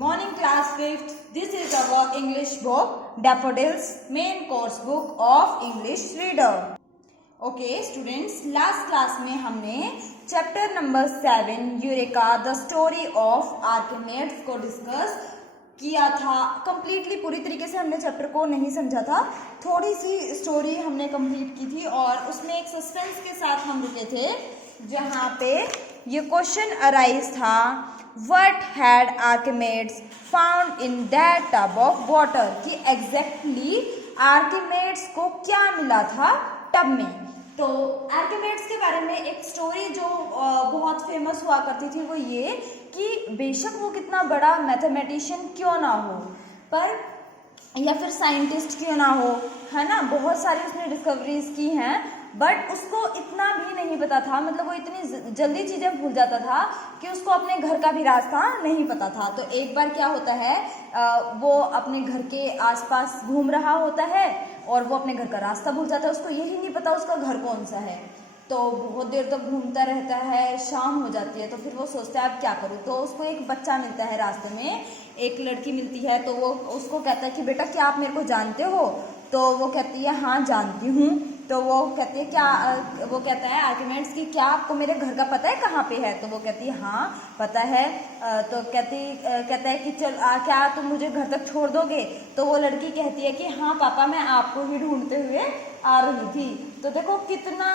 Morning class 5th. This is our English book, Daffodils, main course book of English reader. Okay students, last class में हमने chapter number 7 eureka the story of Archimedes को discuss किया था। Completely पूरी तरीके से हमने chapter को नहीं समझा था, थोड़ी सी स्टोरी हमने कंप्लीट की थी और उसमें एक सस्पेंस के साथ हम रुके थे जहाँ पे ये क्वेश्चन अराइज था, what had Archimedes found in that tub of water, कि एग्जैक्टली आर्किमेड्स को क्या मिला था टब में। तो आर्किमेड्स के बारे में एक स्टोरी जो बहुत फेमस हुआ करती थी वो ये कि बेशक वो कितना बड़ा मैथमेटिशियन क्यों ना हो पर या फिर साइंटिस्ट क्यों ना हो, है ना, बहुत सारी उसने डिस्कवरीज की हैं, बट उसको इतना भी नहीं पता था, मतलब वो इतनी जल्दी चीज़ें भूल जाता था कि उसको अपने घर का भी रास्ता नहीं पता था। तो एक बार क्या होता है, वो अपने घर के आसपास घूम रहा होता है और वो अपने घर का रास्ता भूल जाता है, उसको यही नहीं पता उसका घर कौन सा है। तो बहुत देर तक घूमता रहता है, शाम हो जाती है, तो फिर वो सोचता है अब क्या करूँ। तो उसको एक बच्चा मिलता है रास्ते में, एक लड़की मिलती है, तो वो उसको कहता है कि बेटा क्या आप मेरे को जानते हो। तो वो कहती है हाँ जानती हूँ। तो वो कहती है क्या, वो कहता है आर्किमेड्स की क्या आपको मेरे घर का पता है कहाँ पे है। तो वो कहती है हाँ पता है। तो कहता है कि चल क्या तुम मुझे घर तक छोड़ दोगे। तो वो लड़की कहती है कि हाँ पापा मैं आपको ही ढूंढते हुए आ रही थी। तो देखो कितना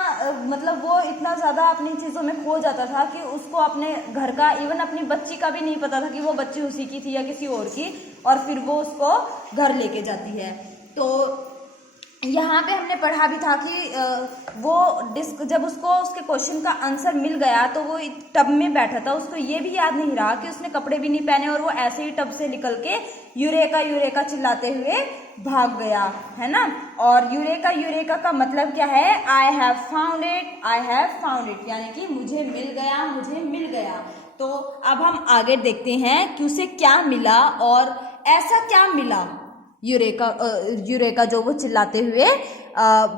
मतलब वो इतना ज़्यादा अपनी चीज़ों में खो जाता था कि उसको अपने घर का, इवन अपनी बच्ची का भी नहीं पता था कि वो बच्ची उसी की थी या किसी और की, और फिर वो उसको घर लेके जाती है। तो यहाँ पे हमने पढ़ा भी था कि वो जब उसको उसके क्वेश्चन का आंसर मिल गया तो वो टब में बैठा था, उसको ये भी याद नहीं रहा कि उसने कपड़े भी नहीं पहने और वो ऐसे ही टब से निकल के यूरेका यूरेका चिल्लाते हुए भाग गया, है ना। और यूरेका यूरेका का मतलब क्या है, आई have found it, I have found it, यानी कि मुझे मिल गया, मुझे मिल गया। तो अब हम आगे देखते हैं कि उसे क्या मिला और ऐसा क्या मिला। यूरेका जो वो चिल्लाते हुए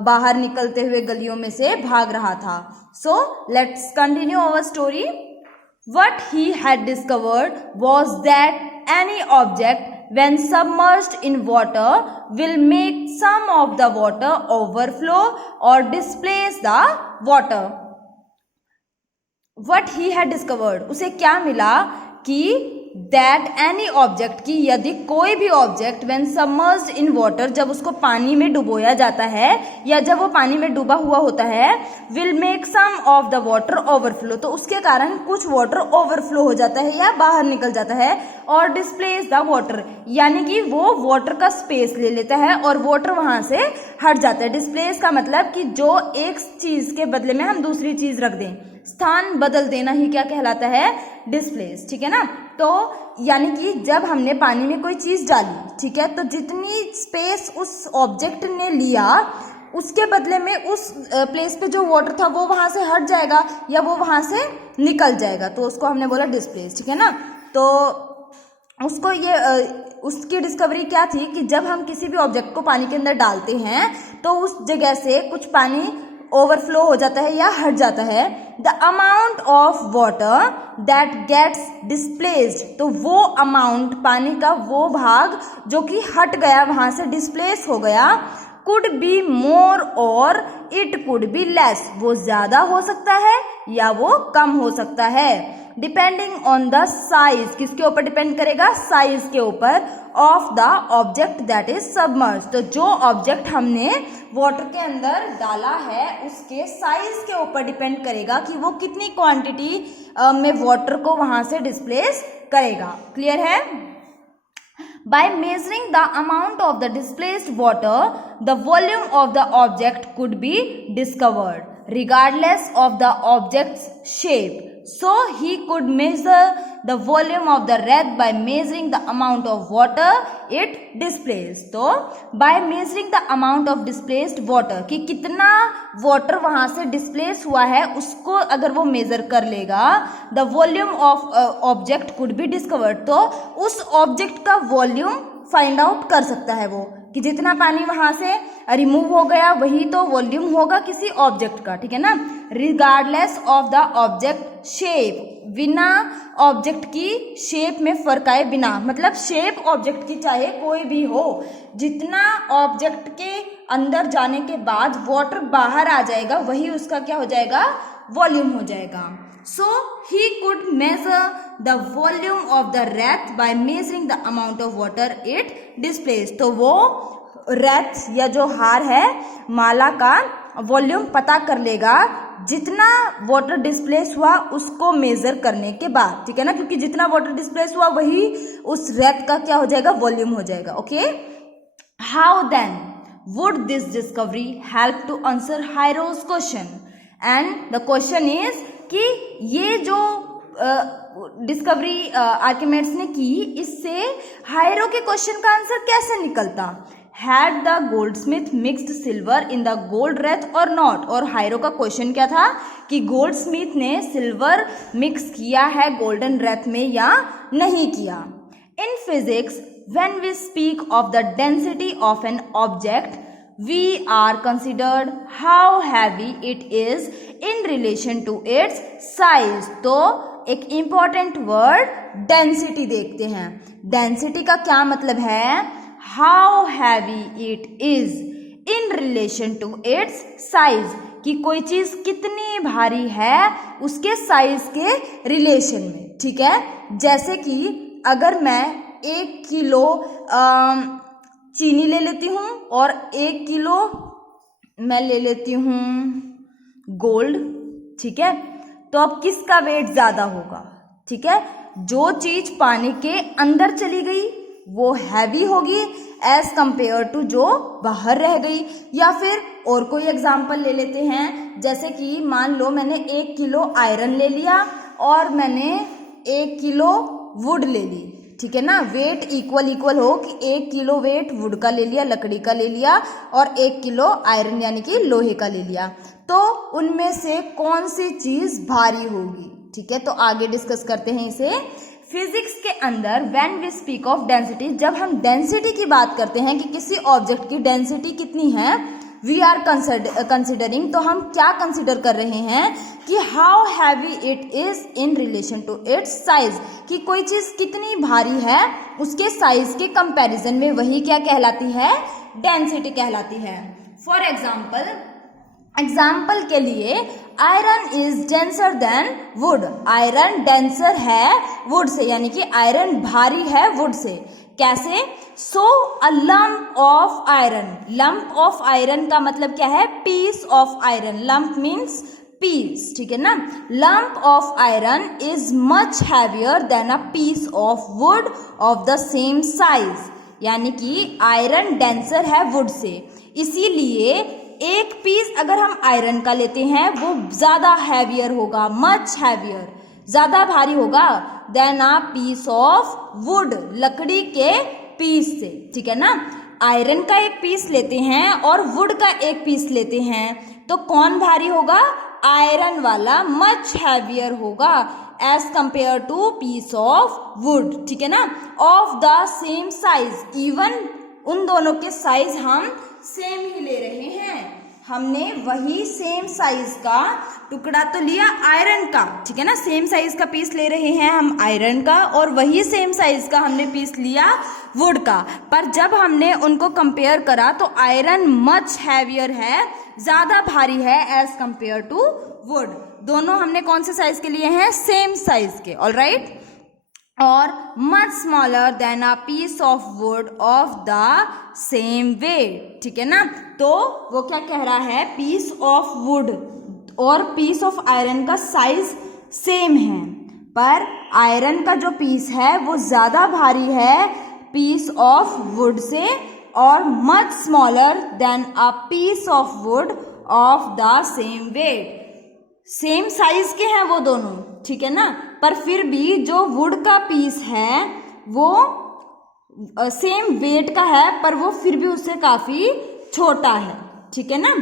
बाहर निकलते हुए गलियों में से भाग रहा था। So let's continue our story. What he had discovered was that any object when submerged in water will make some of the water overflow or displace the water. What he had discovered, उसे क्या मिला कि that any object, की यदि कोई भी object when submerged in water, जब उसको पानी में डुबोया जाता है या जब वो पानी में डूबा हुआ होता है, will make some of the water overflow, तो उसके कारण कुछ वाटर ओवरफ्लो हो जाता है या बाहर निकल जाता है, और displace the water, यानी कि वो वाटर का स्पेस ले लेता है और वाटर वहां से हट जाता है। डिस्प्लेस का मतलब कि जो एक चीज के बदले में हम दूसरी चीज रख दें, स्थान बदल देना ही क्या कहलाता है, डिस्प्लेस, ठीक है ना। तो यानी कि जब हमने पानी में कोई चीज डाली, ठीक है, तो जितनी स्पेस उस ऑब्जेक्ट ने लिया उसके बदले में उस प्लेस पे जो वाटर था वो वहां से हट जाएगा या वो वहां से निकल जाएगा, तो उसको हमने बोला डिस्प्लेस, ठीक है ना। तो उसको ये उसकी डिस्कवरी क्या थी कि जब हम किसी भी ऑब्जेक्ट को पानी के अंदर डालते हैं तो उस जगह से कुछ पानी ओवरफ्लो हो जाता है या हट जाता है। The amount of water that gets displaced, तो वो अमाउंट, पानी का वो भाग जो कि हट गया, वहां से डिस्प्लेस हो गया, कुड बी मोर और इट कुड बी लेस, वो ज्यादा हो सकता है या वो कम हो सकता है, डिपेंडिंग ऑन द साइज, किसके ऊपर डिपेंड करेगा, साइज के ऊपर, of the object that is submerge, तो जो ऑब्जेक्ट हमने वाटर के अंदर डाला है उसके साइज के ऊपर डिपेंड करेगा कि वो कितनी क्वांटिटी में वाटर को वहां से डिस्प्लेस करेगा। क्लियर है। By measuring the amount of the displaced water, the volume of the object could be discovered, regardless of the object's shape. So he could measure the volume of the wreath by measuring the amount of water it displaced. तो by measuring the amount of displaced water, कि कितना water वहां से displace हुआ है उसको अगर वो मेजर कर लेगा, the volume of object could be discovered, तो उस ऑब्जेक्ट का वॉल्यूम फाइंड आउट कर सकता है वो कि जितना पानी वहां से रिमूव हो गया वही तो वॉल्यूम होगा किसी ऑब्जेक्ट का, ठीक है ना। Regardless of the object shape, बिना ऑब्जेक्ट की शेप में फर्क आए बिना, मतलब शेप ऑब्जेक्ट की चाहे कोई भी हो, जितना ऑब्जेक्ट के अंदर जाने के बाद वाटर बाहर आ जाएगा वही उसका क्या हो जाएगा, वॉल्यूम हो जाएगा। So he could measure the volume of the wraith by measuring the amount of water it displays। तो वो wraith या जो हार है माला का वॉल्यूम पता कर लेगा जितना वाटर डिस्प्लेस हुआ उसको मेजर करने के बाद, ठीक है ना, क्योंकि जितना वाटर डिस्प्लेस हुआ वही उस wraith का क्या हो जाएगा, वॉल्यूम हो जाएगा। Okay, how then would this discovery help to answer Hiro's question? And the question is कि ये जो डिस्कवरी आर्किमेड्स ने की, इससे हायरो के क्वेश्चन का आंसर कैसे निकलता। Had the Goldsmith mixed silver in the gold Wraith और नॉट, और हायरो का क्वेश्चन क्या था कि गोल्डस्मिथ ने सिल्वर मिक्स किया है गोल्डन रेथ में या नहीं किया। In physics when we speak of the density of an object we are considered how heavy it is in relation to its size। तो एक important word density देखते हैं। density का क्या मतलब है, how heavy it is in relation to its size, कि कोई चीज कितनी भारी है उसके साइज के रिलेशन में, ठीक है। जैसे कि अगर मैं 1 किलो चीनी ले लेती हूँ और 1 किलो मैं ले लेती हूँ गोल्ड, ठीक है, तो अब किसका वेट ज़्यादा होगा, ठीक है। जो चीज़ पानी के अंदर चली गई वो हैवी होगी एज कंपेयर टू जो बाहर रह गई। या फिर और कोई एग्जांपल ले लेते हैं, जैसे कि मान लो मैंने 1 किलो आयरन ले लिया और मैंने 1 किलो वुड ले ली, ठीक है ना। वेट इक्वल हो कि 1 किलो वेट वुड का ले लिया, लकड़ी का ले लिया, और 1 किलो आयरन यानी कि लोहे का ले लिया, तो उनमें से कौन सी चीज भारी होगी, ठीक है। तो आगे डिस्कस करते हैं इसे। फिजिक्स के अंदर when we speak of density, जब हम डेंसिटी की बात करते हैं कि किसी ऑब्जेक्ट की डेंसिटी कितनी है, वी आर कंसिडरिंग, तो हम क्या कंसिडर कर रहे हैं कि how heavy it is in relation to its size, कि कोई चीज कितनी भारी है उसके साइज के कंपैरिजन में, वही क्या कहलाती है, डेंसिटी कहलाती है। फॉर एग्जाम्पल के लिए iron is denser than wood, iron denser है वुड से, यानी कि आयरन भारी है वुड से। कैसे? So a lump of iron, lump of iron का मतलब क्या है, piece of iron, lump means piece, ठीक है ना। Lump of iron is much heavier than a piece of wood of the same size, यानी कि आयरन डेंसर है वुड से, इसीलिए एक पीस अगर हम आयरन का लेते हैं वो ज्यादा हैवियर होगा, मच हैवियर, ज्यादा भारी होगा than a piece of wood, लकड़ी के पीस से, ठीक है ना। आयरन का एक पीस लेते हैं और वुड का एक पीस लेते हैं, तो कौन भारी होगा, आयरन वाला मच हैवियर होगा as compare to piece of wood, ठीक है ना, of the same size. Even उन दोनों के साइज हम सेम ही ले रहे हैं, हमने वही सेम साइज का टुकड़ा तो लिया आयरन का, ठीक है ना, सेम साइज का पीस ले रहे हैं हम आयरन का, और वही सेम साइज का हमने पीस लिया वुड का, पर जब हमने उनको कंपेयर करा तो आयरन मच हैवियर है, ज्यादा भारी है एज कंपेयर टू वुड। दोनों हमने कौन से साइज के लिए हैं, सेम साइज के, ऑलराइट। और much smaller than a piece of wood of the same weight, ठीक है ना। तो वो क्या कह रहा है, पीस ऑफ वुड और पीस ऑफ आयरन का साइज सेम है, पर आयरन का जो पीस है वो ज्यादा भारी है पीस ऑफ वुड से, और much smaller than a piece of wood of the same weight. Same size के हैं वो दोनों, ठीक है ना, पर फिर भी जो वुड का पीस है वो सेम वेट का है, पर वो फिर भी उससे काफी छोटा है, ठीक है ना।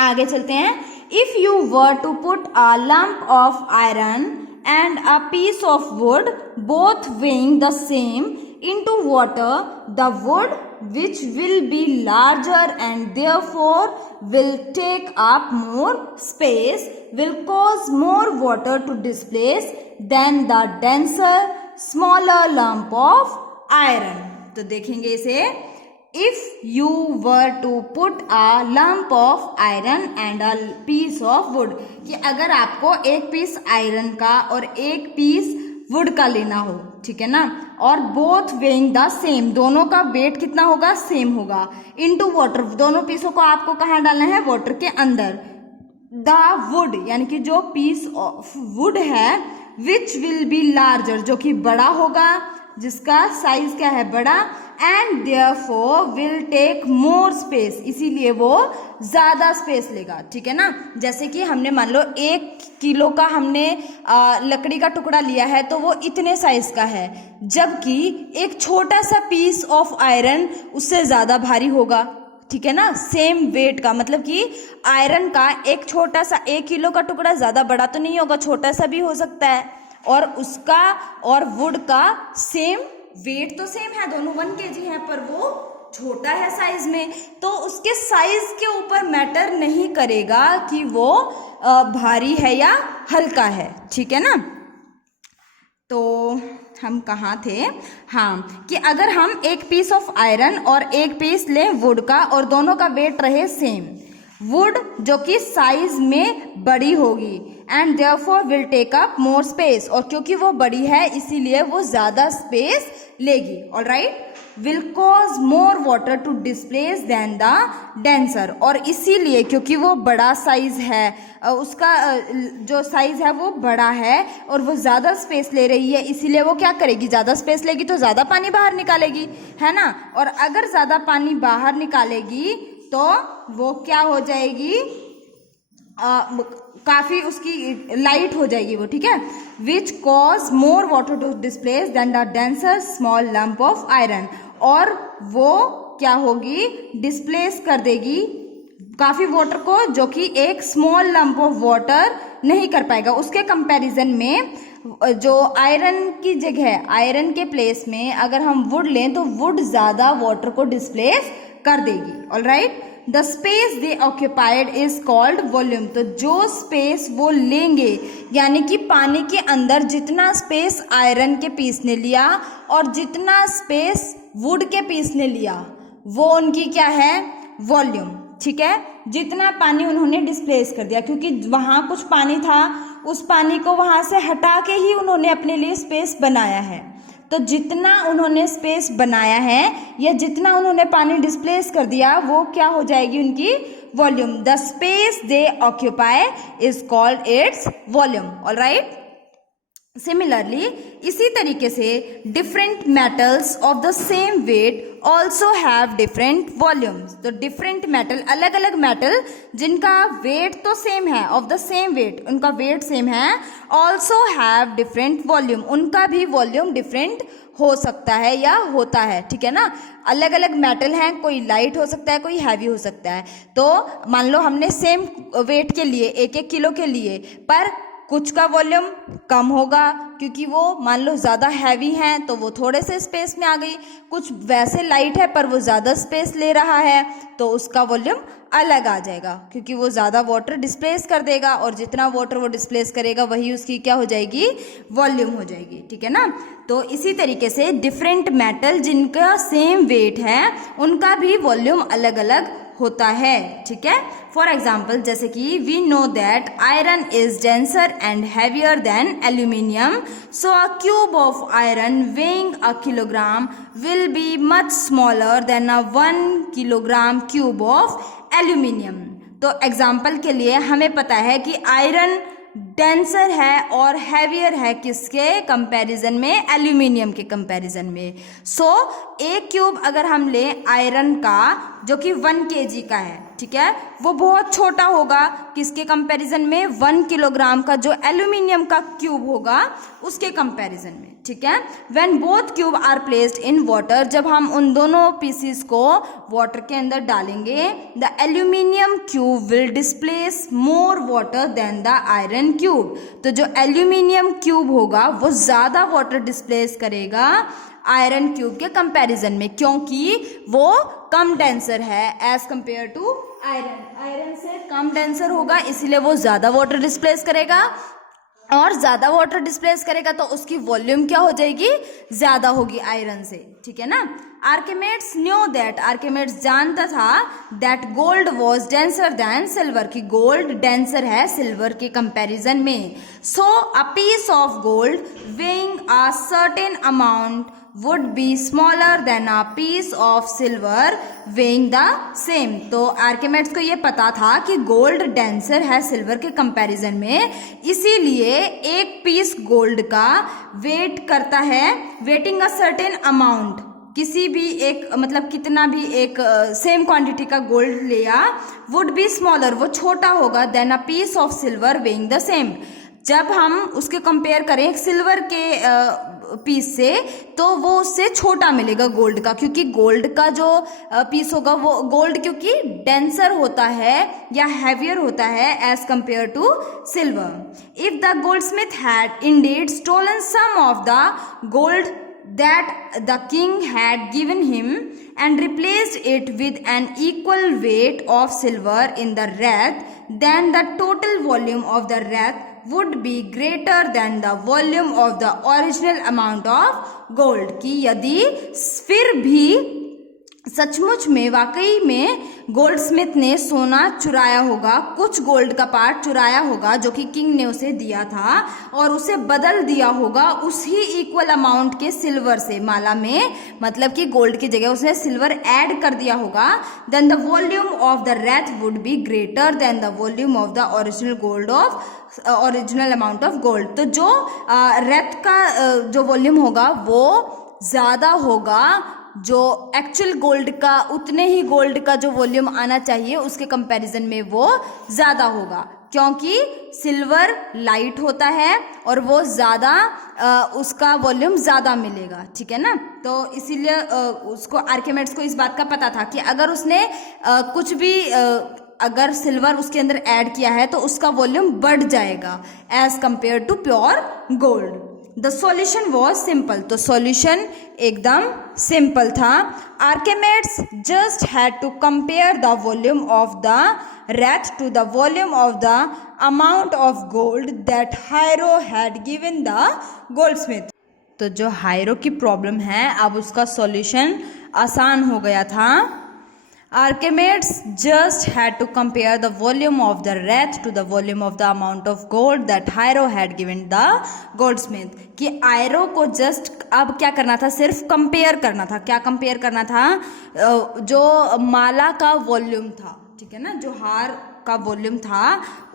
आगे चलते हैं। If you were to put a lump of iron and a piece of wood both weighing the same into water, the wood which will be larger and therefore will take up more space, will cause more water to displace than the denser, smaller lump of iron. तो देखेंगे इसे, if you were to put a lump of iron and a piece of wood, कि अगर आपको एक piece iron का और एक पीस वुड का लेना हो, ठीक है ना, और बोथ वेइंग द सेम, दोनों का वेट कितना होगा, सेम होगा, इनटू वाटर, दोनों पीसों को आपको कहाँ डालना है, वाटर के अंदर, द वुड यानी कि जो पीस ऑफ वुड है, विच विल बी लार्जर, जो कि बड़ा होगा, जिसका साइज क्या है, बड़ा, and therefore will take more space, इसीलिए वो ज्यादा स्पेस लेगा, ठीक है ना। जैसे कि हमने मान लो 1 किलो का हमने लकड़ी का टुकड़ा लिया है तो वो इतने साइज का है, जबकि एक छोटा सा पीस ऑफ आयरन उससे ज्यादा भारी होगा, ठीक है ना, सेम वेट का, मतलब कि आयरन का एक छोटा सा 1 किलो का टुकड़ा ज्यादा बड़ा तो नहीं होगा, छोटा सा भी हो सकता है, और उसका और वुड का सेम वेट तो सेम है, दोनों 1 kg है, पर वो छोटा है साइज में, तो उसके साइज के ऊपर मैटर नहीं करेगा कि वो भारी है या हल्का है, ठीक है ना। तो हम कहाँ थे, हाँ, कि अगर हम एक पीस ऑफ आयरन और एक पीस लें वुड का और दोनों का वेट रहे सेम, वुड जो कि साइज में बड़ी होगी and therefore will take up more space, और क्योंकि वो बड़ी है इसीलिए वो ज्यादा स्पेस लेगी, alright, will cause more water to displace than the denser, और इसीलिए क्योंकि वो बड़ा साइज है, उसका जो साइज है वो बड़ा है और वो ज़्यादा स्पेस ले रही है, इसीलिए वो क्या करेगी, ज़्यादा स्पेस लेगी तो ज़्यादा पानी बाहर निकालेगी, है ना, और अगर ज़्यादा पानी बाहर निकालेगी तो वो क्या हो जाएगी, काफ़ी उसकी लाइट हो जाएगी वो, ठीक है, which cause more water to displace than the denser small lump of iron, और वो क्या होगी, डिस्प्लेस कर देगी काफ़ी वाटर को, जो कि एक स्मॉल लंप ऑफ वाटर नहीं कर पाएगा। उसके कंपैरिजन में जो आयरन की जगह, आयरन के प्लेस में अगर हम वुड लें तो वुड ज़्यादा वाटर को डिस्प्लेस कर देगी, alright. The space they occupied is called volume, तो जो स्पेस वो लेंगे, यानी कि पानी के अंदर जितना स्पेस आयरन के पीस ने लिया और जितना स्पेस वुड के पीस ने लिया, वो उनकी क्या है, वॉल्यूम, ठीक है, जितना पानी उन्होंने डिस्प्लेस कर दिया, क्योंकि वहाँ कुछ पानी था, उस पानी को वहाँ से हटा के ही उन्होंने अपने लिए स्पेस बनाया है, तो जितना उन्होंने स्पेस बनाया है या जितना उन्होंने पानी डिस्प्लेस कर दिया वो क्या हो जाएगी, उनकी volume. The space they occupy is called its volume, alright. Similarly इसी तरीके से different metals of the same weight also have different volumes, तो डिफरेंट मेटल, अलग अलग मेटल जिनका वेट तो सेम है, ऑफ द सेम वेट, उनका वेट सेम है, ऑल्सो हैव डिफरेंट वॉल्यूम, उनका भी वॉल्यूम डिफरेंट हो सकता है या होता है, ठीक है ना। अलग अलग मेटल हैं, कोई लाइट हो सकता है, कोई हैवी हो सकता है, तो मान लो हमने सेम वेट के लिए 1-1 किलो के लिए, पर कुछ का वॉल्यूम कम होगा क्योंकि वो मान लो ज़्यादा हैवी हैं तो वो थोड़े से स्पेस में आ गई, कुछ वैसे लाइट है पर वो ज़्यादा स्पेस ले रहा है तो उसका वॉल्यूम अलग आ जाएगा क्योंकि वो ज़्यादा वाटर डिस्प्लेस कर देगा, और जितना वाटर वो डिस्प्लेस करेगा वही उसकी क्या हो जाएगी, वॉल्यूम हो जाएगी, ठीक है ना। तो इसी तरीके से डिफरेंट मेटल जिनका सेम वेट है उनका भी वॉल्यूम अलग अलग होता है, ठीक है। फॉर एग्जाम्पल जैसे कि we know that iron is denser and heavier than aluminium, so a cube of iron weighing a kilogram will be much smaller than a 1 kilogram cube of aluminium. तो example के लिए हमें पता है कि iron denser है और heavier है किसके कंपैरिजन में, एल्यूमिनियम के कंपैरिजन में। सो एक क्यूब अगर हम लें आयरन का जो कि 1 kg का है, ठीक है, वो बहुत छोटा होगा किसके कंपैरिजन में, 1 किलोग्राम का जो एल्यूमिनियम का क्यूब होगा उसके कंपैरिजन में, ठीक है। When both cube are placed in water, जब हम उन दोनों पीसीस को वाटर के अंदर डालेंगे, the aluminium cube will displace more water than the iron cube. तो जो एल्यूमिनियम क्यूब होगा वो ज़्यादा वाटर डिस्प्लेस करेगा आयरन क्यूब के कंपैरिजन में, क्योंकि वो कम डेंसर है as compare to iron. Iron से कम डेंसर होगा, इसीलिए वो ज़्यादा वाटर डिस्प्लेस करेगा, और ज़्यादा वाटर डिस्प्लेस करेगा तो उसकी वॉल्यूम क्या हो जाएगी, ज़्यादा होगी आयरन से, ठीक है ना। आर्किमेड्स न्यू दैट, आर्किमेड्स जानता था that gold was denser than silver, की गोल्ड डेंसर है सिल्वर के कंपैरिजन में। So a piece of gold weighing a certain amount would be smaller than a piece of silver weighing the same. तो आर्किमेड्स को ये पता था कि गोल्ड डेंसर है सिल्वर के कंपैरिजन में, इसीलिए एक पीस गोल्ड का वेट करता है, वेटिंग अ सर्टेन अमाउंट, किसी भी एक मतलब कितना भी एक सेम क्वांटिटी का गोल्ड लिया, वुड बी स्मॉलर, वो छोटा होगा, than a piece of silver weighing the same. जब हम उसके कंपेयर करें सिल्वर के पीस से तो वो उससे छोटा मिलेगा गोल्ड का, क्योंकि गोल्ड का जो पीस होगा वो गोल्ड क्योंकि डेंसर होता है या हैवियर होता है as compare to silver. If the goldsmith had indeed stolen some of the gold that the king had given him and replaced it with an equal weight of silver in the wreath, then the total volume of the wreath would be greater than the volume of the original amount of gold. कि यदि फिर भी सचमुच में वाकई में Goldsmith ने सोना चुराया होगा, कुछ गोल्ड का पार्ट चुराया होगा जो कि किंग ने उसे दिया था, और उसे बदल दिया होगा उसी इक्वल अमाउंट के सिल्वर से माला में, मतलब कि गोल्ड की जगह उसने सिल्वर ऐड कर दिया होगा, then the volume of the wreath would be greater than the volume of the original gold of original amount of gold. तो जो रेथ का जो वॉल्यूम होगा वो ज़्यादा होगा जो एक्चुअल गोल्ड का, उतने ही गोल्ड का जो वॉल्यूम आना चाहिए उसके कंपैरिजन में वो ज़्यादा होगा, क्योंकि सिल्वर लाइट होता है और वो ज़्यादा उसका वॉल्यूम ज़्यादा मिलेगा, ठीक है ना। तो इसीलिए उसको आर्किमेड्स को इस बात का पता था कि अगर उसने कुछ भी अगर सिल्वर उसके अंदर ऐड किया है तो उसका वॉल्यूम बढ़ जाएगा as compare to pure gold. The solution was simple, तो सॉल्यूशन एकदम सिंपल था। Archimedes just had to compare the volume of the wreath to the volume of the amount of gold that Hiero had given the goldsmith. तो जो हायरो की problem है अब उसका solution आसान हो गया था। Archimedes just had to compare the volume of the wreath to the volume of the amount of gold that Hiero had given the goldsmith। कि आयरो को जस्ट अब क्या करना था, सिर्फ कंपेयर करना था। क्या कंपेयर करना था, जो माला का वॉल्यूम था, ठीक है ना, जो हार का वॉल्यूम था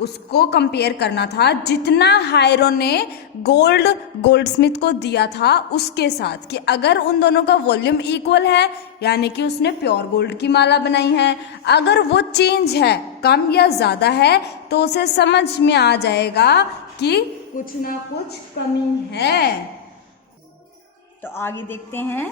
उसको कंपेयर करना था, जितना हायरो ने गोल्डस्मिथ को दिया था उसके साथ, कि अगर उन दोनों का वॉल्यूम इक्वल है यानी कि उसने प्योर गोल्ड की माला बनाई है, अगर वो चेंज है कम या ज़्यादा है तो उसे समझ में आ जाएगा कि कुछ ना कुछ कमी है। तो आगे देखते हैं।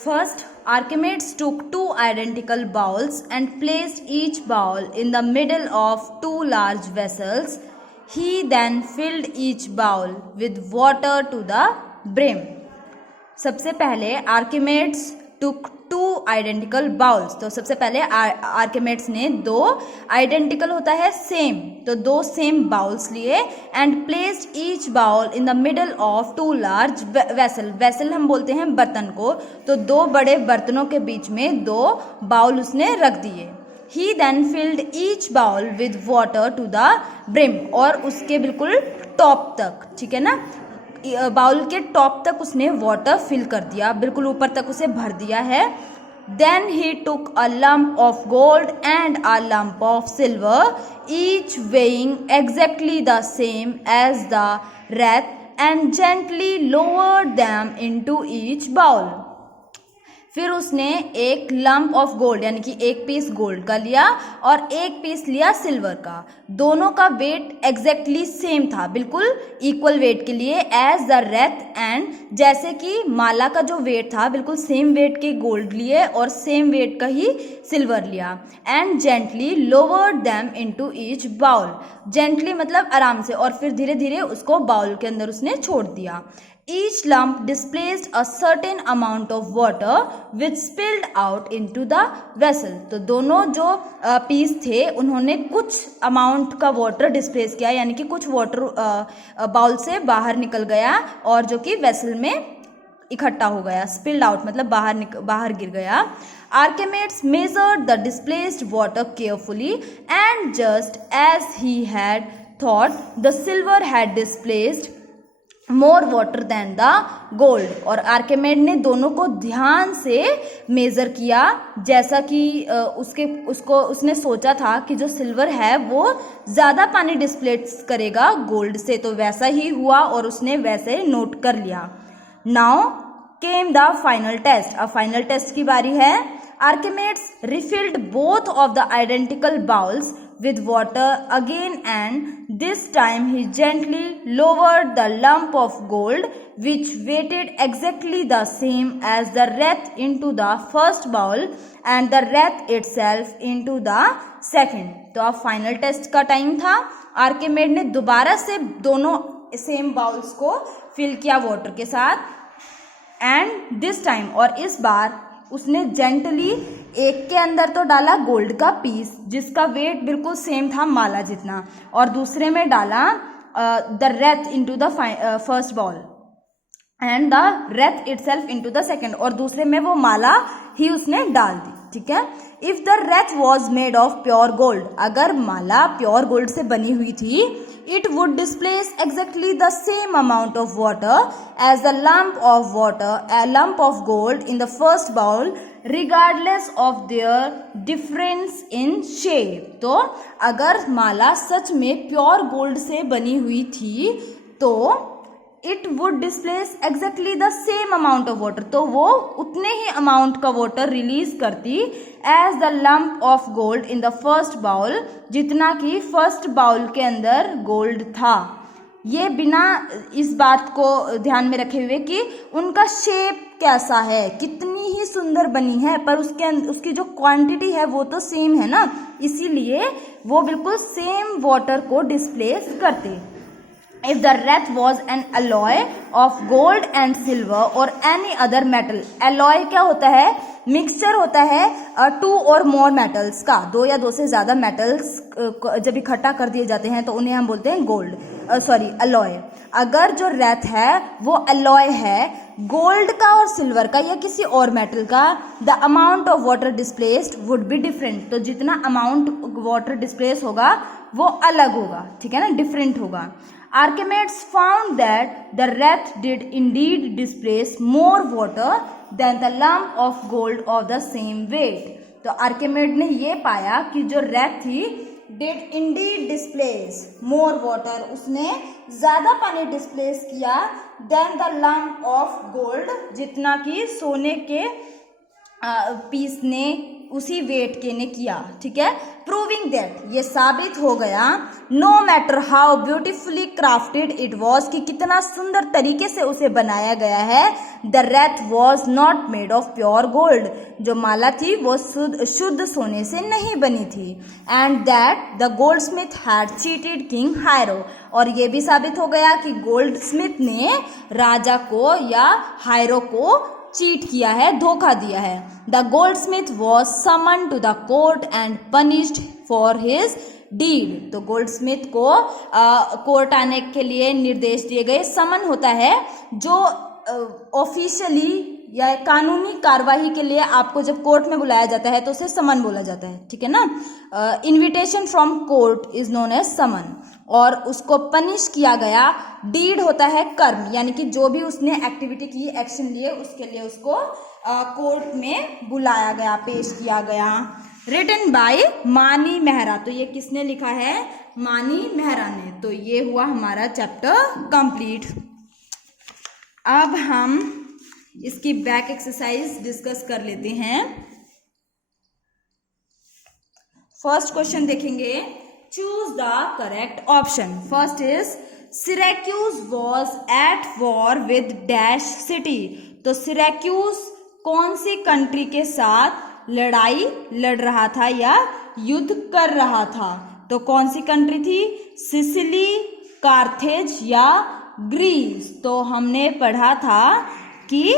First, Archimedes took two identical bowls and placed each bowl in the middle of two large vessels. He then filled each bowl with water to the brim. सबसे पहले Archimedes took two identical bowls। तो सबसे पहले आर्किमेड्स ने दो identical होता है same, तो दो सेम बाउल्स लिए and placed each bowl in the middle of two large vessel. Vessel हम बोलते हैं बर्तन को, तो दो बड़े बर्तनों के बीच में दो बाउल उसने रख दिए। He then filled each bowl with water to the brim, और उसके बिल्कुल टॉप तक, ठीक है ना, बाउल के टॉप तक उसने वाटर फिल कर दिया, बिल्कुल ऊपर तक उसे भर दिया है। Then he took a lump of gold and a lump of silver, each weighing exactly the same as the wreath, and gently lowered them into each bowl. फिर उसने एक लंप ऑफ गोल्ड यानी कि एक पीस गोल्ड का लिया और एक पीस लिया सिल्वर का। दोनों का वेट एग्जैक्टली सेम था, बिल्कुल इक्वल वेट के लिए एज द रेथ एंड, जैसे कि माला का जो वेट था बिल्कुल सेम वेट के गोल्ड लिए और सेम वेट का ही सिल्वर लिया। And gently lowered them into each bowl, gently मतलब आराम से, और फिर धीरे धीरे उसको बाउल के अंदर उसने छोड़ दिया। Each lump displaced a certain amount of water which spilled out into the vessel. तो दोनों जो पीस थे उन्होंने कुछ अमाउंट का वाटर डिस्प्लेस किया, यानी कि कुछ वाटर बाउल से बाहर निकल गया और जो कि वेसल में इकट्ठा हो गया। स्पिल्ड आउट मतलब बाहर गिर गया। Archimedes measured the displaced water carefully and just as he had thought, the silver had displaced more water than the gold. और आर्किमेड ने दोनों को ध्यान से मेजर किया, जैसा कि उसने सोचा था कि जो सिल्वर है वो ज़्यादा पानी डिस्प्लेस करेगा गोल्ड से, तो वैसा ही हुआ और उसने वैसे नोट कर लिया। Now came the final test. अब फाइनल टेस्ट की बारी है। Archimedes refilled both of the identical bowls with water again, and this time he gently lowered the lump of gold which weighted exactly the same as the wreath into the first bowl and the wreath itself into the second। तो अब final test का time था। आर्किमेड ने दोबारा से दोनों same bowls को fill किया वाटर के साथ एंड दिस टाइम, और इस बार उसने जेंटली एक के अंदर तो डाला गोल्ड का पीस जिसका वेट बिल्कुल सेम था माला जितना, और दूसरे में डाला the Wraith into the first ball and the Wraith itself into the second, और दूसरे में वो माला ही उसने डाल दी। ठीक है। If the wreath was made of pure gold, अगर माला प्योर गोल्ड से बनी हुई थी, it would displace exactly the same amount of water as the lump of gold in the first bowl regardless of their difference in shape। तो अगर माला सच में pure gold से बनी हुई थी तो it would displace exactly the same amount of water, तो वो उतने ही अमाउंट का वाटर रिलीज करती as the lump of gold in the first bowl, जितना कि फर्स्ट बाउल के अंदर गोल्ड था। ये बिना इस बात को ध्यान में रखे हुए कि उनका शेप कैसा है, कितनी ही सुंदर बनी है, पर उसकी जो क्वांटिटी है वो तो सेम है ना, इसीलिए वो बिल्कुल सेम वाटर को डिस्प्लेस करते। If the wreath was an alloy of gold and silver or any other metal, alloy क्या होता है? मिक्सचर होता है टू और मोर मेटल्स का, दो या दो से ज़्यादा मेटल्स जब इकट्ठा कर दिए जाते हैं तो उन्हें हम बोलते हैं गोल्ड, अलॉय। अगर जो रेथ है वो अलॉय है गोल्ड का और सिल्वर का या किसी और मेटल का, the amount of water displaced would be different, तो जितना अमाउंट वाटर डिस्प्लेस होगा वो अलग होगा। ठीक है ना, डिफरेंट होगा। Archimedes found that the wreath did indeed displace more water than the lump of gold of the same weight। तो आर्किमेड ने ये पाया कि जो रेथ थी did indeed displace more water, उसने ज़्यादा पानी डिस्प्लेस किया than the lump of gold, जितना कि सोने के पीस ने उसी वेट के ने किया। ठीक है। प्रूविंग दैट, ये साबित हो गया, no matter how beautifully crafted it was, कि कितना सुंदर तरीके से उसे बनाया गया है, the wreath was not made of pure gold, जो माला थी वो शुद्ध सोने से नहीं बनी थी। And that the goldsmith had cheated King Hiero, और ये भी साबित हो गया कि गोल्ड स्मिथ ने राजा को या हायरो को चीट किया है, धोखा दिया है। The goldsmith was summon to the court and punished for his deed, तो गोल्ड स्मिथ को कोर्ट आने के लिए निर्देश दिए गए। समन होता है जो ऑफिशियली या कानूनी कार्यवाही के लिए आपको जब कोर्ट में बुलाया जाता है तो उसे समन बोला जाता है। ठीक है ना। Invitation from court is known as summon, और उसको पनिश किया गया। डीड होता है कर्म, यानी कि जो भी उसने एक्टिविटी की, एक्शन लिए, उसके लिए उसको कोर्ट में बुलाया गया, पेश किया गया। रिटन बाय मानी मेहरा, तो ये किसने लिखा है? मानी मेहरा ने। तो ये हुआ हमारा चैप्टर कंप्लीट। अब हम इसकी बैक एक्सरसाइज डिस्कस कर लेते हैं। फर्स्ट क्वेश्चन देखेंगे, choose the correct option. First is Syracuse was at war with dash city. तो सिरैक्यूज कौन सी कंट्री के साथ लड़ाई लड़ रहा था या युद्ध कर रहा था? तो कौन सी कंट्री थी? सिसिली, कार्थेज या ग्रीस? तो हमने पढ़ा था कि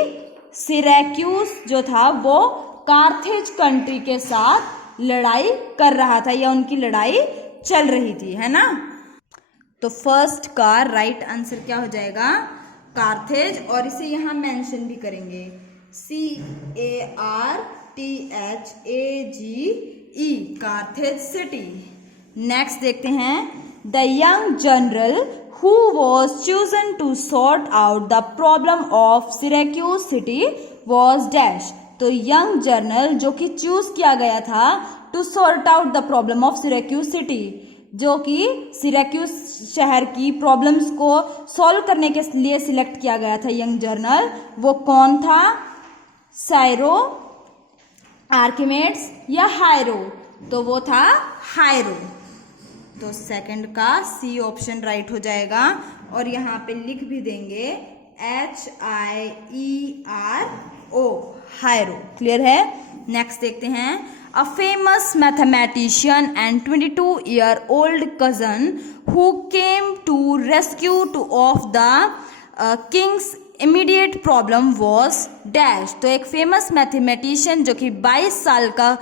सिरैक्यूज जो था वो कार्थेज कंट्री के साथ लड़ाई कर रहा था या उनकी लड़ाई चल रही थी, है ना। तो फर्स्ट का राइट आंसर क्या हो जाएगा? कार्थेज। और इसे यहां मेंशन भी करेंगे, CARTHAGE, कार्थेज सिटी। नेक्स्ट देखते हैं, the young general who was chosen to sort out the problem of Syracuse city was dash। तो यंग जर्नल जो कि चूज किया गया था to sort out the problem of Syracuse city, जो कि सिरैक्यूज शहर की प्रॉब्लम्स को सॉल्व करने के लिए सिलेक्ट किया गया था यंग जर्नल, वो कौन था? साइरो, आर्किमेड्स या हायरो? तो वो था हायरो। तो सेकंड का सी ऑप्शन राइट हो जाएगा। और यहाँ पे लिख भी देंगे HIERO, हायरो। क्लियर है। नेक्स्ट देखते हैं, a famous mathematician and 22-year-old cousin who came to rescue of the king's immediate problem was dash। तो एक फेमस मैथमेटिशियन जो कि 22 साल का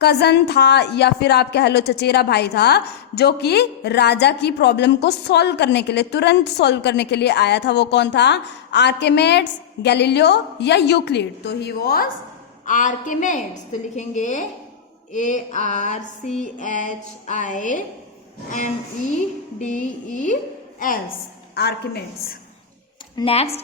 कजन था या फिर आप कह लो चचेरा भाई था, जो कि राजा की प्रॉब्लम को सॉल्व करने के लिए, तुरंत सॉल्व करने के लिए आया था। वो कौन था? आर्किमेड्स, गैलीलियो या यूक्लिड? तो ही वॉज आर्किमेड्स। तो लिखेंगे ARCHIMEDES, Archimedes. Next,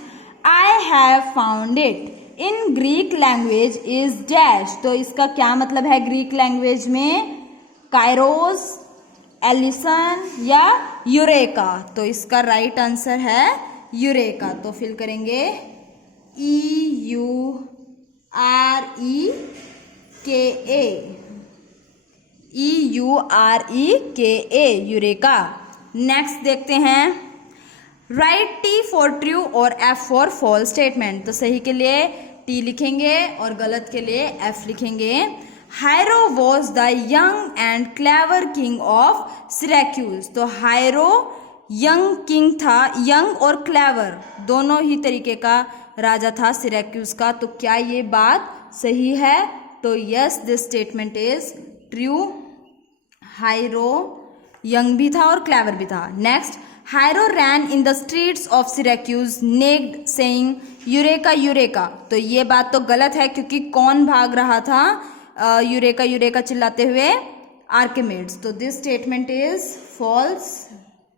I have found it in Greek language is dash. तो इसका क्या मतलब है ग्रीक लैंग्वेज में? कायरोस, एलिसन या यूरेका? तो इसका राइट आंसर है यूरेका। तो फिल करेंगे EUREKA, यूरेका। नेक्स्ट देखते हैं, राइट T फॉर ट्रू और F फॉर फॉल्स स्टेटमेंट। तो सही के लिए T लिखेंगे और गलत के लिए F लिखेंगे। Hiero was the young and clever king of Syracuse. तो हायरो यंग किंग था, यंग और क्लेवर दोनों ही तरीके का राजा था सिरैक्यूज का। तो क्या ये बात सही है? तो yes, this statement is true. Hiero young भी था और क्लेवर भी था। Next, Hiero ran in the streets of Syracuse naked saying eureka eureka. तो ये बात तो गलत है, क्योंकि कौन भाग रहा था यूरेका यूरेका चिल्लाते हुए? आर्किमेड्स। तो this statement is false,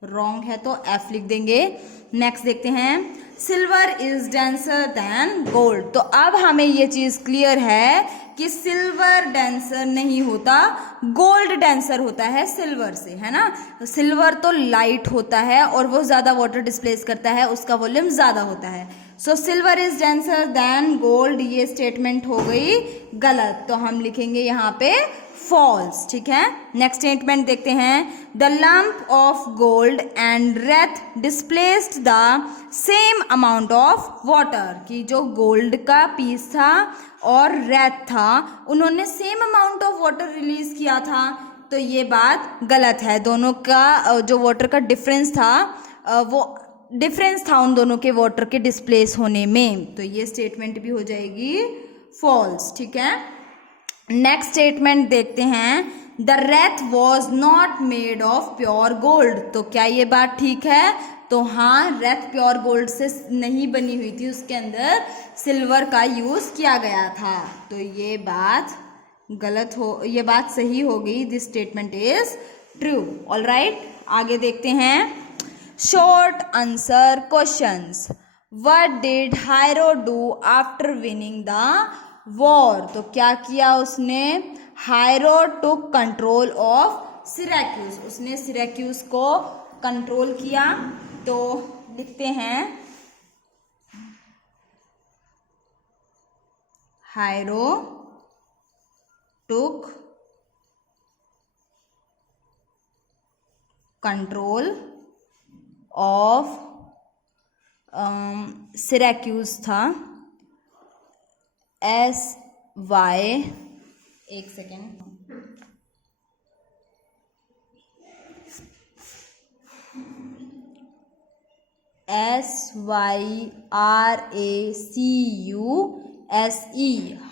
wrong है, तो F लिख देंगे। नेक्स्ट देखते हैं, silver is denser than gold. तो अब हमें ये चीज क्लियर है कि सिल्वर डेंसर नहीं होता, गोल्ड डेंसर होता है सिल्वर से, है ना। सिल्वर तो लाइट होता है और वो ज्यादा वाटर डिस्प्लेस करता है, उसका वॉल्यूम ज्यादा होता है। So silver is denser than gold, ये स्टेटमेंट हो गई गलत। तो हम लिखेंगे यहाँ पे फॉल्स। ठीक है। नेक्स्ट स्टेटमेंट देखते हैं, the lump of gold and wreath displaced the same amount of water. कि जो गोल्ड का पीस था और रेत था, उन्होंने same amount of water release किया था। तो ये बात गलत है। दोनों का जो वाटर का डिफरेंस था, वो डिफरेंस था उन दोनों के वाटर के डिस्प्लेस होने में। तो ये स्टेटमेंट भी हो जाएगी फॉल्स। ठीक है। नेक्स्ट स्टेटमेंट देखते हैं, द रेत was not made of pure gold. तो क्या ये बात ठीक है? तो हाँ, रेत प्योर गोल्ड से नहीं बनी हुई थी, उसके अंदर सिल्वर का यूज किया गया था। तो ये बात गलत हो, ये बात सही हो गई। This statement is true. Alright, आगे देखते हैं, short answer questions. What did Hiero do after winning the war. तो क्या किया उसने? हायरो टुक कंट्रोल ऑफ सिरैक्यूज, उसने सिरैक्यूज को कंट्रोल किया। तो लिखते हैं हायरो took control of सिरैक्यूज था एक second SYRACUSE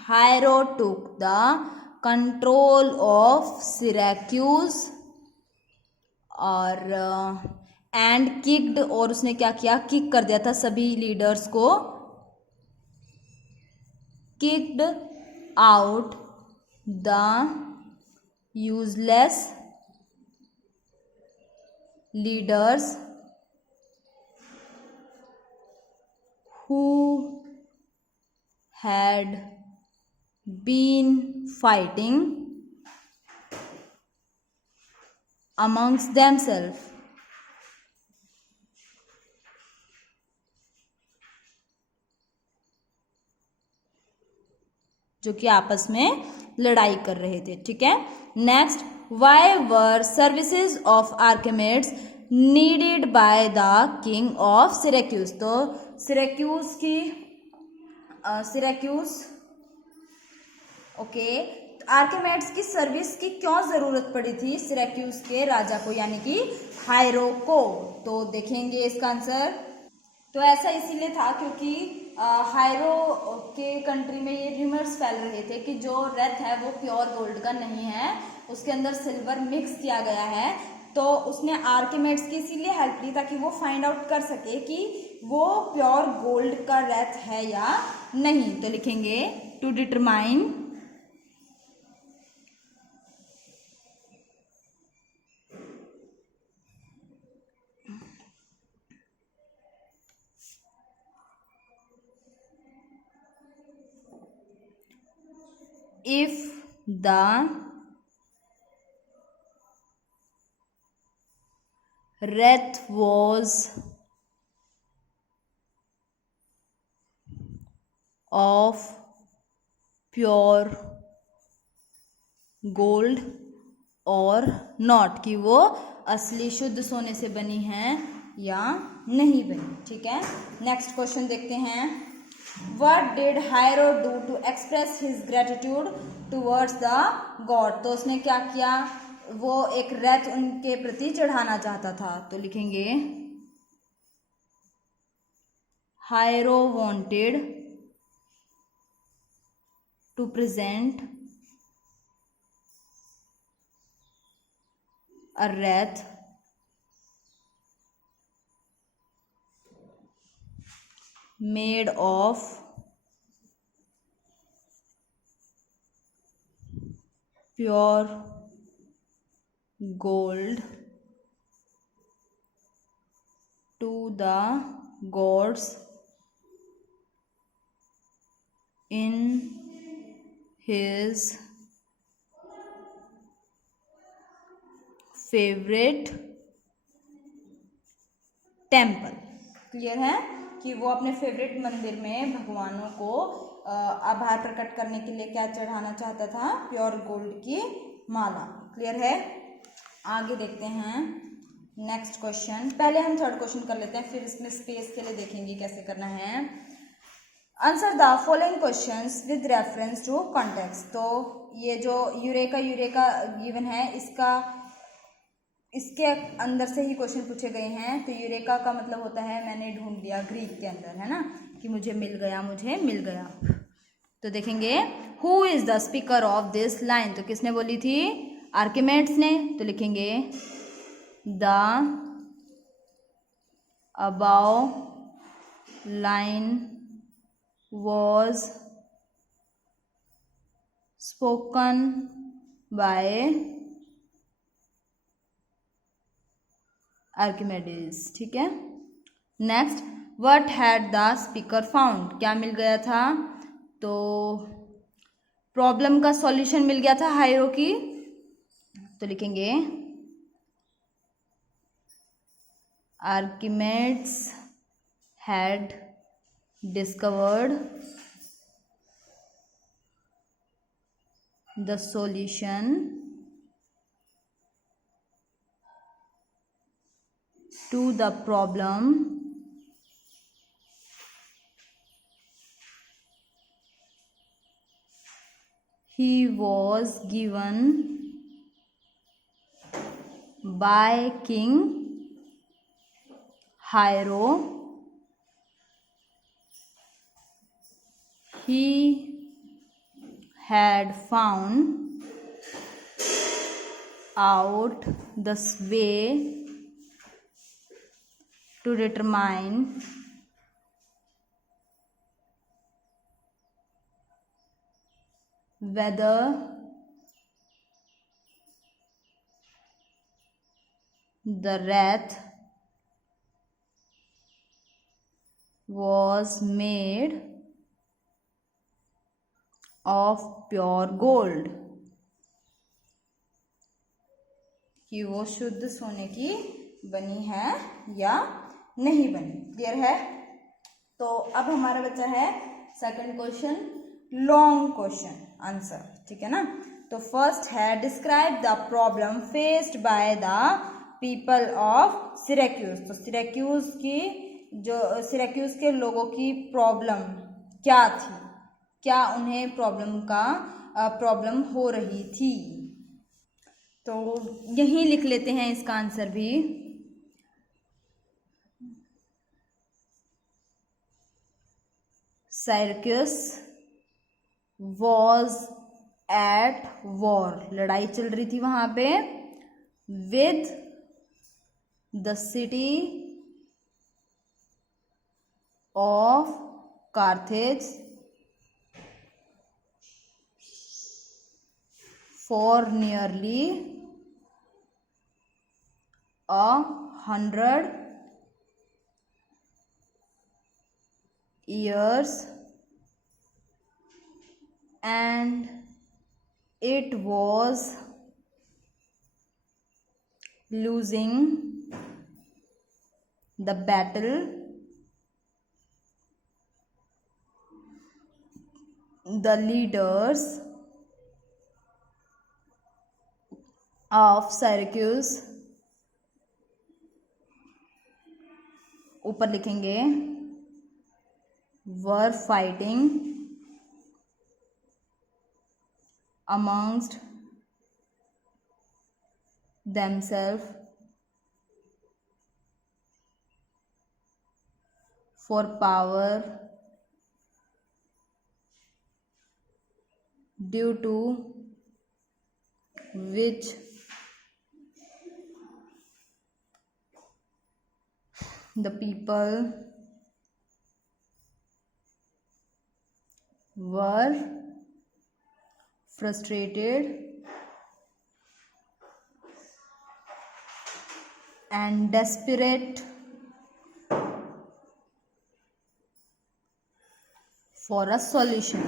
हायरो took the control of Syracuse और एंड किक्ड और उसने क्या किया, किक कर दिया था सभी लीडर्स को, kicked out the useless leaders who had been fighting amongst themselves. जो कि आपस में लड़ाई कर रहे थे, ठीक है। नेक्स्ट, why were services of Archimedes needed by the king of Syracuse. तो सिरैक्यूज ओके, आर्किमिड्स की सर्विस की क्यों जरूरत पड़ी थी सिरैक्यूज के राजा को, यानी कि हायरो को। तो देखेंगे इसका आंसर। तो ऐसा इसीलिए था क्योंकि हायरो के कंट्री में ये र्यूमर्स फैल रहे थे कि जो रथ है वो प्योर गोल्ड का नहीं है, उसके अंदर सिल्वर मिक्स किया गया है। तो उसने आर्किमिड्स की इसीलिए हेल्प ली ताकि वो फाइंड आउट कर सके कि वो प्योर गोल्ड का रथ है या नहीं। तो लिखेंगे to determine if the wreath was of pure gold और नॉट, कि वो असली शुद्ध सोने से बनी है या नहीं बनी, ठीक है। नेक्स्ट क्वेश्चन देखते हैं। What did Hiero do to express his gratitude towards the god? तो उसने क्या किया, वो एक रथ उनके प्रति चढ़ाना चाहता था। तो लिखेंगे Hiero wanted to present a wreath made of pure gold to the gods in his favorite temple. Clear है कि वो अपने फेवरेट मंदिर में भगवानों को आभार प्रकट करने के लिए क्या चढ़ाना चाहता था, प्योर गोल्ड की माला। क्लियर है। आगे देखते हैं नेक्स्ट क्वेश्चन। पहले हम थर्ड क्वेश्चन कर लेते हैं, फिर इसमें स्पेस के लिए देखेंगे कैसे करना है। Answer the following questions with reference to context. तो ये जो यूरेका गिवन है, इसके अंदर से ही क्वेश्चन पूछे गए हैं। तो यूरेका का मतलब होता है मैंने ढूंढ लिया, ग्रीक के अंदर है ना, कि मुझे मिल गया। तो देखेंगे who is the speaker of this line. तो किसने बोली थी, आर्किमिड्स ने। तो लिखेंगे the above line was spoken by Archimedes, ठीक है। Next, what had the speaker found, क्या मिल गया था, तो प्रॉब्लम का सॉल्यूशन मिल गया था हायरो की। तो लिखेंगे Archimedes had discovered the solution to the problem he was given by King Hiero. He had found out the way to determine whether the wreath was made of pure gold, कि वो शुद्ध सोने की बनी है या नहीं बनी। क्लियर है? तो अब हमारा बचा है second question, long question answer. ठीक है ना? तो फर्स्ट है describe the problem faced by the people of Syracuse. तो सिरेक्यूज के लोगों की प्रॉब्लम क्या थी, क्या उन्हें प्रॉब्लम हो रही थी। तो यहीं लिख लेते हैं इसका आंसर भी। साइरक्यूस वॉज एट वॉर, लड़ाई चल रही थी वहां पे, with the city of Carthage for nearly 100 years, and it was losing the battle. The leaders of Syracuse, ऊपर लिखेंगे, were fighting amongst themselves for power, due to which the people were frustrated and desperate for a solution.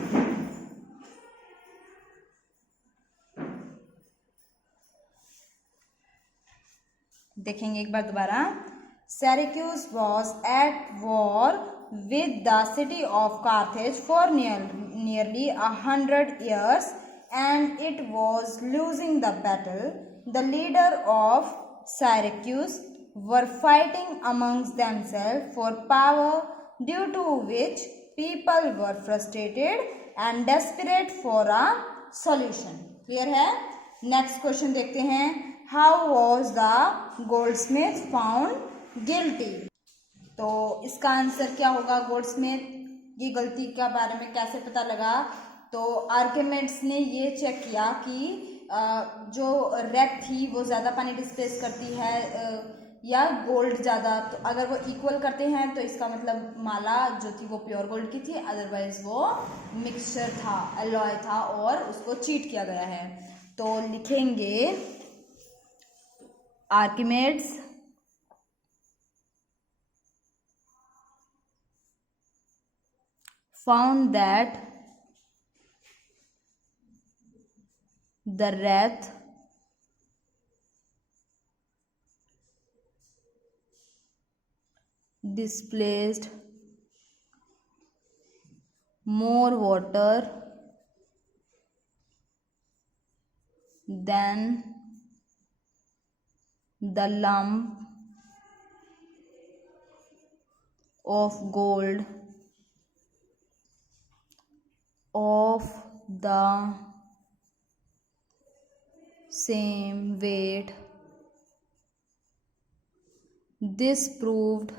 देखेंगे एक बार दोबारा। Syracuse was at war with the city of Carthage for nearly 100 years, and it was losing the battle. The leader of Syracuse were fighting amongst themselves for power, due to which people were frustrated and desperate for a solution. Clear है? Next question देखते हैं। How was the Goldsmith found guilty. तो इसका answer क्या होगा? Goldsmith की गलती के बारे में कैसे पता लगा? तो आर्किमिडीज ने ये चेक किया कि जो रेक थी वो ज़्यादा पानी डिस्प्लेस करती है या गोल्ड ज़्यादा। तो अगर वो इक्वल करते हैं तो इसका मतलब माला जो थी वो प्योर गोल्ड की थी, अदरवाइज वो मिक्सचर था, एलॉय था और उसको चीट किया गया है। तो लिखेंगे Archimedes found that the wrath displaced more water than the lump of gold of the same weight. This proved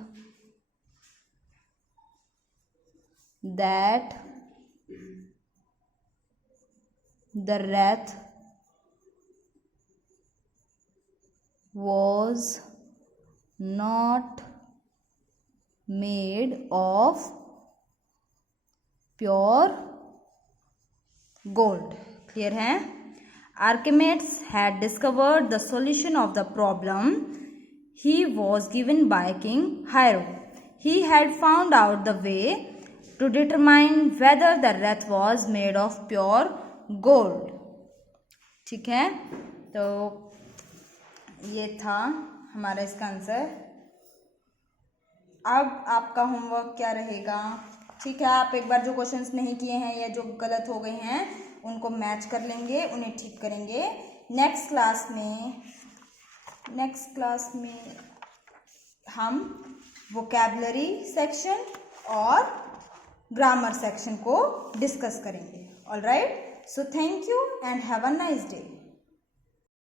that the wreath was not made of pure gold. Clear है? Archimedes had discovered the solution of the problem he was given by King Hiero. He had found out the way to determine whether the wreath was made of pure gold. ठीक है, तो ये था हमारा इसका answer. अब आपका homework क्या रहेगा? ठीक है, आप एक बार जो क्वेश्चंस नहीं किए हैं या जो गलत हो गए हैं उनको मैच कर लेंगे, उन्हें ठीक करेंगे। नेक्स्ट क्लास में हम वोकैबुलरी सेक्शन और ग्रामर सेक्शन को डिस्कस करेंगे। All right, so thank you and have a nice day.